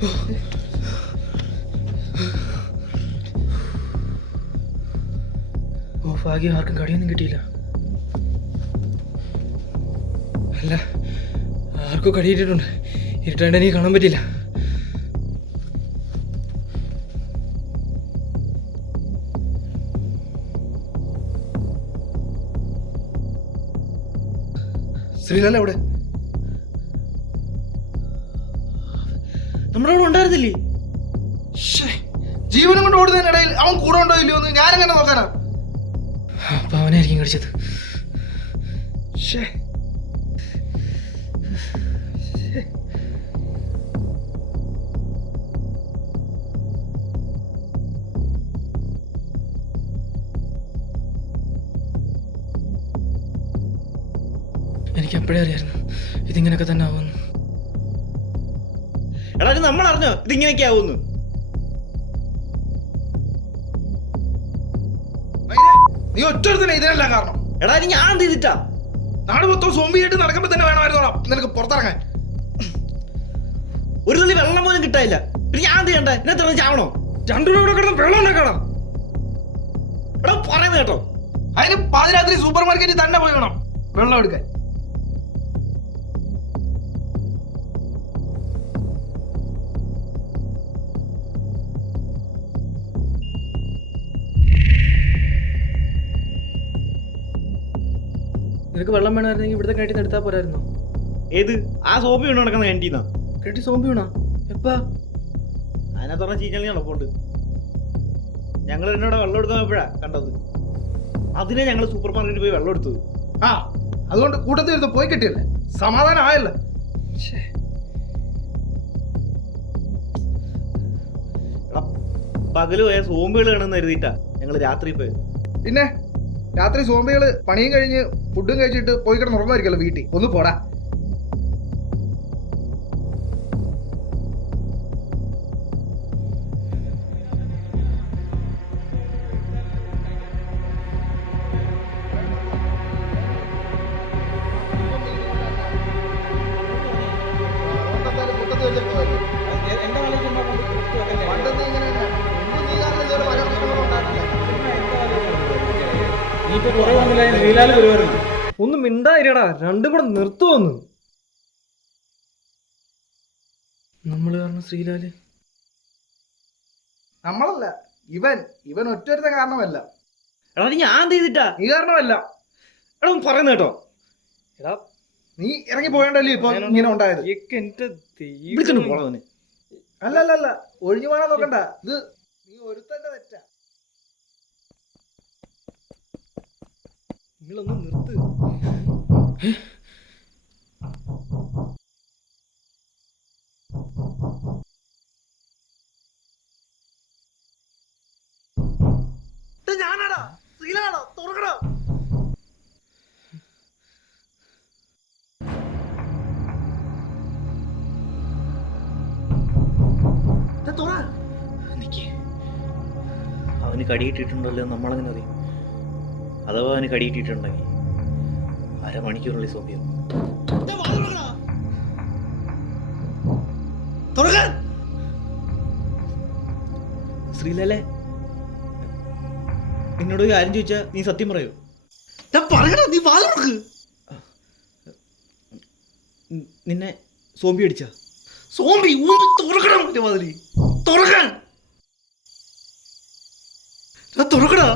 ഓ ഭാഗ്യം, ആർക്കും കടിയൊന്നും കിട്ടിയില്ല. അല്ല, ആർക്കും കടിയിട്ടിട്ടുണ്ട്. ഇരുട്ടാണ്ട് എനിക്ക് കാണാൻ പറ്റില്ല. ശ്രീലാൽ എവിടെ? നമ്മുടെ അവിടെ ഉണ്ടായിരുന്നില്ലേ? ജീവനം കൊണ്ട് ഓടുന്നതിനിടയിൽ അവൻ കൂടെ ഉണ്ടോ ഇല്ലയോ എന്ന് ഞാനെങ്ങനെ നോക്കാനാ? അപ്പൊ അവനായിരിക്കും കടിച്ചത്. എനിക്ക് അപ്പോഴേ അറിയായിരുന്നു ഇതിങ്ങനെയൊക്കെ തന്നെ ആവുമെന്ന്. എടാ നമ്മൾ അറിഞ്ഞോ ഇതിങ്ങനെയൊക്കെ ആവുന്നു? നീ ഒറ്റൊരുത്തന്നെ ഇതിനെല്ലാം കാരണം. എടാ ഇനി ഞാൻ എന്ത് ചെയ്തിട്ടാ? നാട് മൊത്തം സോംബിയായിട്ട് നടക്കുമ്പോ തന്നെ വേണമായിരുന്നോളാം നിനക്ക് പുറത്തിറങ്ങാൻ. ഒരു തുള്ളി വെള്ളം പോലും കിട്ടാനില്ല. പിന്നെ ഞാൻ എന്ത് ചെയ്യണ്ടേ? എന്നെ തെളിഞ്ഞ് ചാവണോ? രണ്ടുകൂടെ കിടന്ന് വെള്ളം ഉണ്ടാക്കണം. എടാ പറയുന്നത് കേട്ടോ. അതിന് പാതിരാത്രി സൂപ്പർ മാർക്കറ്റിൽ തന്നെ പോയി വേണം വെള്ളം എടുക്കാൻ. നിനക്ക് വെള്ളം വേണമായിരുന്നെങ്കിൽ ഇവിടുത്തെ കിണറ്റിൽ നിന്ന് എടുത്താൽ പോരായിരുന്നോ? ഏത്? ആ സോമ്പി കൊണ്ട് നടക്കുന്ന ക്യാൻറ്റീന്നാ. കിണറ്റി സോമ്പി വീണാ? എപ്പാ? അതിനകത്ത് പറഞ്ഞ ചീഞ്ഞളി നടപ്പുണ്ട്. ഞങ്ങൾ എന്നോട് വെള്ളം എടുക്കാൻ പോയപ്പോഴാ കണ്ടത്. അതിനെ ഞങ്ങൾ സൂപ്പർ മാർക്കറ്റിൽ പോയി വെള്ളം എടുത്തത്. ആ അതുകൊണ്ട് കൂട്ടത്തിൽ ഇരുന്ന് പോയി കിട്ടിയല്ലേ, സമാധാനം ആയല്ലേ? എടാ പകല് പോയ സോമ്പികൾ കാണുന്ന കരുതിയിട്ടാ ഞങ്ങൾ രാത്രി പോയത്. പിന്നെ രാത്രി സോംബികള് പണിയും കഴിഞ്ഞ് ഫുഡും കഴിച്ചിട്ട് പോയി കിടന്ന് ഉറങ്ങുമായിരിക്കല്ലോ വീട്ടിൽ. ഒന്ന് പോടാ. ഒന്ന് മിണ്ടായിരടാ, രണ്ടും കൂടെ നിർത്തുവന്നു. നമ്മള് കാരണം ശ്രീലാല്. നമ്മളല്ല, ഇവൻ ഒറ്റൊരുത്ത കാരണമല്ല. എടാ ഞാൻ എന്ത് ചെയ്തിട്ടാ? നീ കാരണമല്ല. എടാ പറയുന്നത് കേട്ടോ. എടാ നീ ഇറങ്ങി പോയണ്ടല്ലോ ഇപ്പൊ ഇങ്ങനെ ഉണ്ടായത്. വിളിച്ചോണ്ട് പോളവന്. അല്ല ഒഴിഞ്ഞു പോകാൻ നോക്കണ്ട. ഇത് നീ ഒരുത്തന്റെ തെറ്റാ. നിങ്ങളൊന്ന് നിർത്ത്. ഞാനാടാ, ശ്രീലാണോ? തുറക്കടാ. അവന് കടിയിട്ടിട്ടുണ്ടല്ലോ നമ്മളങ്ങനെ അറിയും. അഥവാ അവന് കടിയിട്ടിട്ടുണ്ടെങ്കിൽ അരമണിക്കൂറുള്ളിൽ സോമ്പിയാവും. ശ്രീലാലെ നിന്നോട് ഒരു കാര്യം ചോദിച്ചാ നീ സത്യം പറയൂ? നീ വാലർക്ക്. നിന്നെ സോമ്പി അടിച്ച? സോംബി തുറക്കണം. മാതിരി തുറക്കാൻ തുറക്കടാ.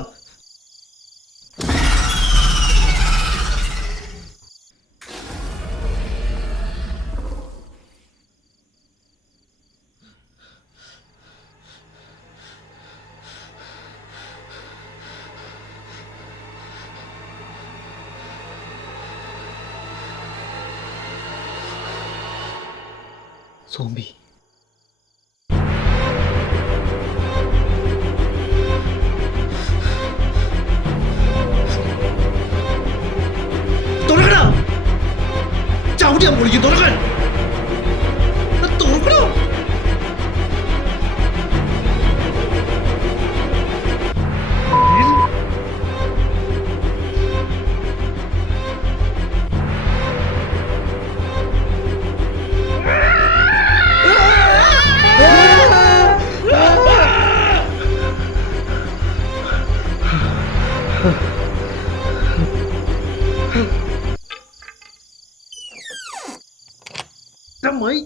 സോമ്പി ചവിട്ടിയാൻ പൊളിക്കും. തുറക്കാൻ തുറക്കണോ? നഷ്ടമായി